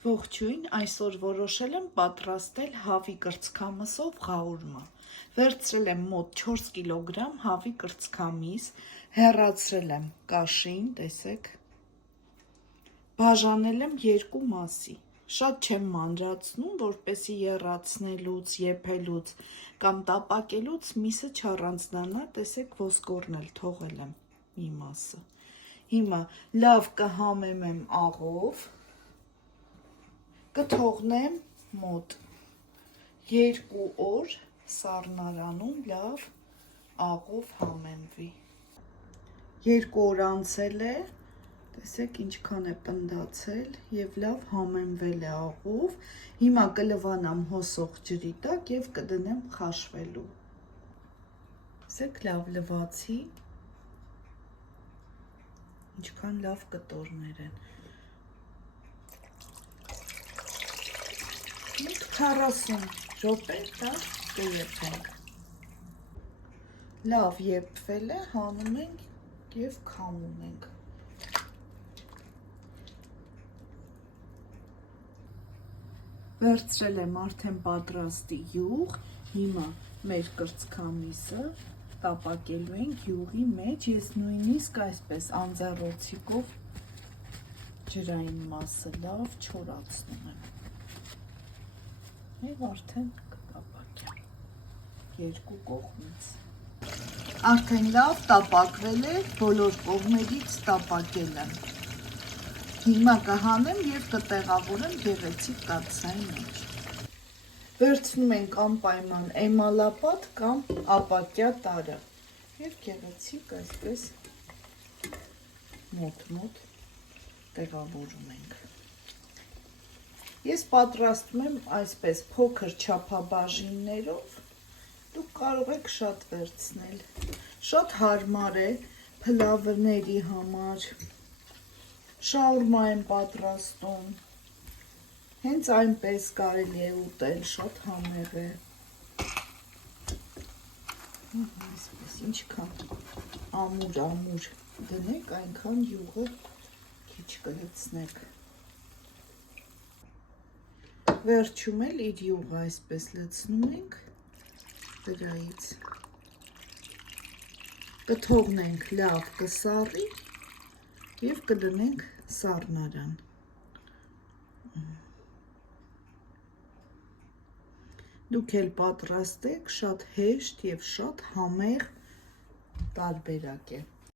Ողջույն, այսօր որոշել եմ պատրաստել հավի կրծքամսով ղաղուրմա։ Վերցրել եմ մոտ 4 կիլոգրամ հավի կրծքամիս, հեռացրել եմ կաշին, տեսեք, բաժանել եմ 2 մասի։ Շատ չեմ մանրացնում, որպեսզի եռացնելուց, եփելուց կամ տապակելուց միսը չառանձնանա, տեսեք, ոսկորն էլ թողել եմ մի մասը։ Հիմա լավ կհամեմեմ աղով, կթողնեմ մոտ 2 օր սառնարանում լավ աղով համեմվի։ 2 օր անցել է, տեսեք ինչքան է պնդացել եւ լավ համեմվել է աղով։ Հիմա կլվանամ հոսող ջրի տակ եւ կդնեմ խաշվելու։ Տեսեք լավ լվացի, ինչքան լավ կտորներ են։ 40 րոպե տակ կեփենք։ Լավ եփվել է, հանում ենք եւ քամում ենք։ Վերցրել եմ արդեն պատրաստի յուղ, հիմա մեր կրծքամիսը տապակելու ենք յուղի մեջ, ես նույնիսկ այսպես անձեռոցիկով ջրային մասը լավ չորացնում եմ։ Եվ արդեն կտապակեմ 2 կողմից։ Արդեն լավ տապակվել է, բոլոր կողմերից տապակել եմ։ Հիմա կհանեմ եւ կտեղավորեմ գեղեցիկ կաթսայի մեջ։ Վերցնում ենք անպայման էմալապատ կամ ապակյա տարը եւ գեղեցիկ այսպես մոտ տեղավորում ենք։ Ես պատրաստում եմ այսպես փոքր չափաբաժիններով, դուք կարող եք շատ վերցնել, շատ հարմար է փլավների համար, շաուրմա եմ պատրաստում, հենց այնպես կարելի է ուտել, շատ համեղ է, այսպես ինչքան ամուր դնեք, այնքան յուղը քիչ կլցնեք։ Վերջում էլ իր յուղը այսպես լցնում ենք վրայից, կթողնենք լավ կսառի և կդնենք սառնարան։ Դուք էլ պատրաստեք, շատ հեշտ և շատ համեղ տարբերակ է։